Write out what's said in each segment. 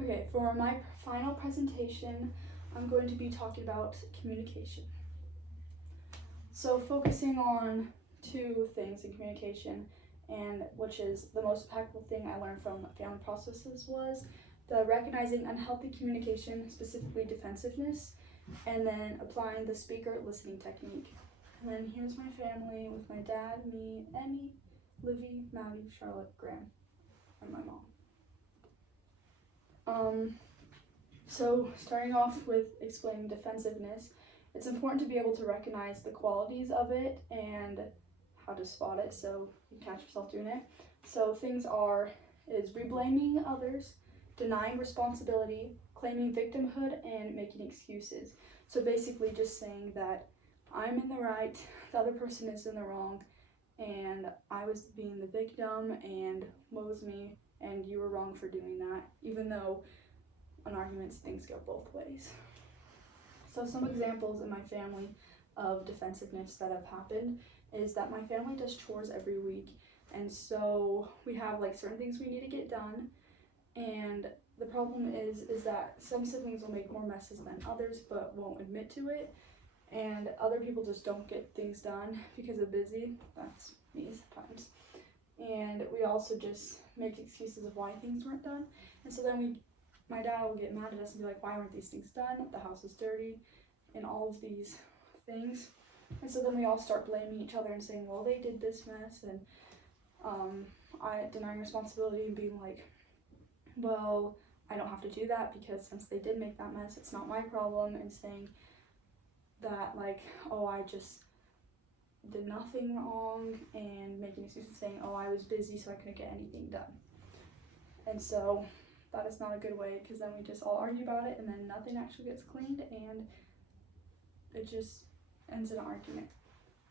Okay, for my final presentation, I'm going to be talking about communication. So focusing on two things in communication, and which is the most impactful thing I learned from family processes was the recognizing unhealthy communication, specifically defensiveness, and then applying the speaker listening technique. And then here's my family with my dad, me, Emmy, Livy, Maddie, Charlotte, Graham, and my mom. So starting off with explaining defensiveness, it's important to be able to recognize the qualities of it and how to spot it so you catch yourself doing it. So things is reblaming others, denying responsibility, claiming victimhood, and making excuses. So basically just saying that I'm in the right, the other person is in the wrong, and I was being the victim and woe was me, and you were wrong for doing that, even though in arguments things go both ways. So some examples in my family of defensiveness that have happened is that my family does chores every week, and so we have like certain things we need to get done, and the problem is that some siblings will make more messes than others but won't admit to it, and other people just don't get things done because they're busy. That's me sometimes. And we also just make excuses of why things weren't done, and so then my dad will get mad at us and be like, why weren't these things done? The house is dirty, and all of these things. And so then we all start blaming each other and saying, well, they did this mess, and I denying responsibility and being like, well, I don't have to do that because since they did make that mess, it's not my problem, and saying that like, oh, I just did nothing wrong, and making excuses saying, oh, I was busy so I couldn't get anything done. And so that is not a good way, because then we just all argue about it and then nothing actually gets cleaned and it just ends in an argument.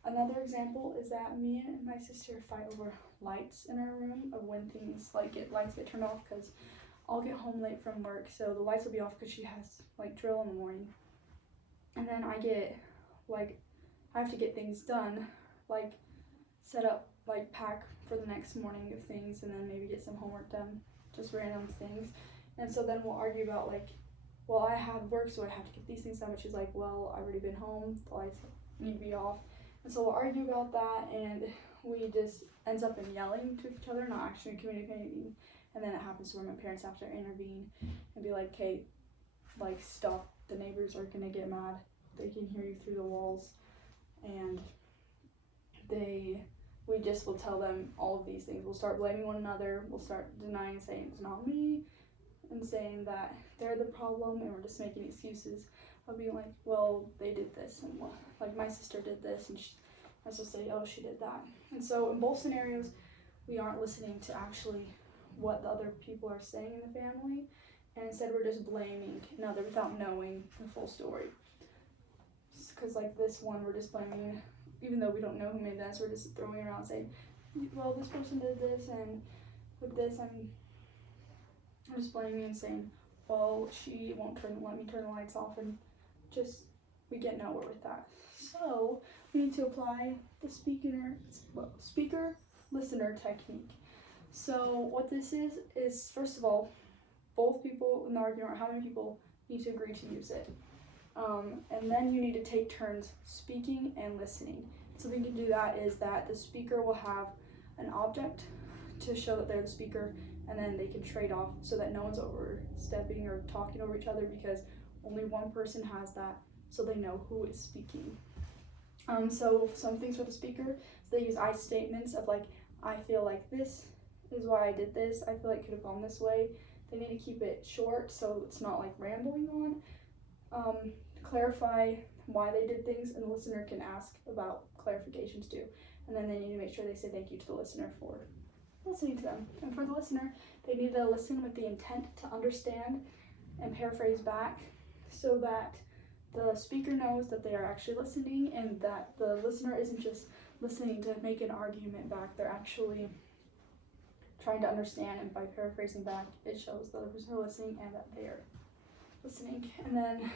Another example is that me and my sister fight over lights in our room, of when things like lights get turned off, because I'll get home late from work, so the lights will be off because she has like drill in the morning, and then I have to get things done, like set up, like pack for the next morning of things, and then maybe get some homework done, just random things. And so then we'll argue about like, well, I have work so I have to get these things done, but she's like, well, I've already been home, the lights need to be off. And so we'll argue about that, and we just ends up in yelling to each other, not actually communicating. And then it happens to where my parents have to intervene and be like, hey, like stop, the neighbors are gonna get mad, they can hear you through the walls. And we just will tell them all of these things. We'll start blaming one another, we'll start denying, saying it's not me, and saying that they're the problem, and we're just making excuses of being like, well, they did this, and like my sister did this, and I will say, oh, she did that. And so in both scenarios, we aren't listening to actually what the other people are saying in the family, and instead we're just blaming another without knowing the full story. Because like this one, we're just blaming, even though we don't know who made this, we're just throwing around saying, well, this person did this, and with this, I'm just blaming and saying, well, she won't let me turn the lights off, and just, we get nowhere with that. So we need to apply the speaker listener technique. So what this is first of all, both people in the argument, how many people need to agree to use it. And then you need to take turns speaking and listening. So we can do that is that the speaker will have an object to show that they're the speaker, and then they can trade off so that no one's overstepping or talking over each other, because only one person has that, so they know who is speaking. So some things for the speaker, so they use I statements of like, I feel like this is why I did this, I feel like it could have gone this way. They need to keep it short so it's not like rambling on. Clarify why they did things, and the listener can ask about clarifications too. And then they need to make sure they say thank you to the listener for listening to them. And for the listener, they need to listen with the intent to understand and paraphrase back, so that the speaker knows that they are actually listening, and that the listener isn't just listening to make an argument back, they're actually trying to understand, and by paraphrasing back, it shows the other person are listening and that they are listening. And then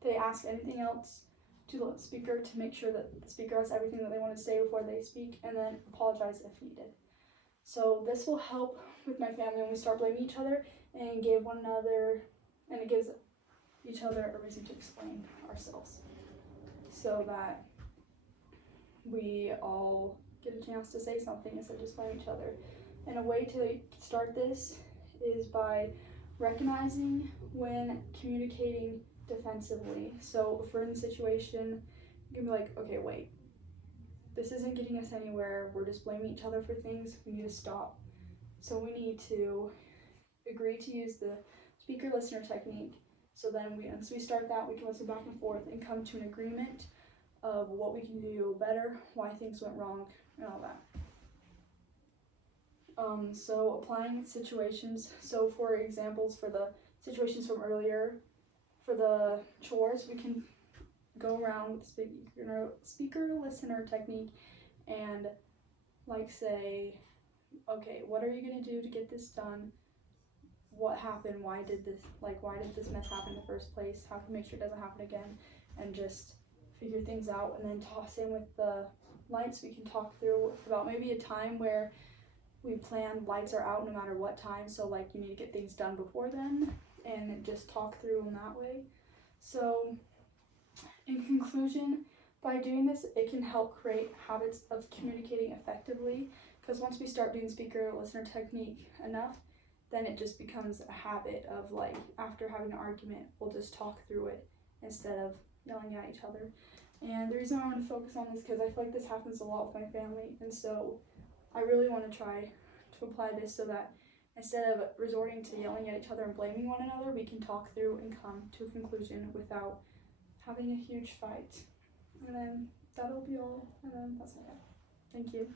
they ask anything else to the speaker to make sure that the speaker has everything that they want to say before they speak, and then apologize if needed. So this will help with my family when we start blaming each other, and give one another, and it gives each other a reason to explain ourselves so that we all get a chance to say something instead of just blaming each other. And a way to start this is by recognizing when communicating defensively. So if we're in a situation, you can be like, okay, wait, this isn't getting us anywhere. We're just blaming each other for things. We need to stop. So we need to agree to use the speaker listener technique. So then once we start that, we can listen back and forth and come to an agreement of what we can do better, why things went wrong, and all that. So applying situations. So for examples, for the situations from earlier, for the chores, we can go around with the speaker listener technique and like say, okay, what are you gonna do to get this done? What happened? Why did this mess happen in the first place? How can we make sure it doesn't happen again? And just figure things out. And then same with the lights, we can talk through about maybe a time where we plan lights are out no matter what time, so like you need to get things done before then, and just talk through them that way. So in conclusion, by doing this, it can help create habits of communicating effectively, because once we start doing speaker listener technique enough, then it just becomes a habit of like, after having an argument, we'll just talk through it instead of yelling at each other. And the reason I want to focus on this because I feel like this happens a lot with my family, and so I really want to try to apply this so that instead of resorting to yelling at each other and blaming one another, we can talk through and come to a conclusion without having a huge fight. And then that'll be all, and then that's it. Thank you.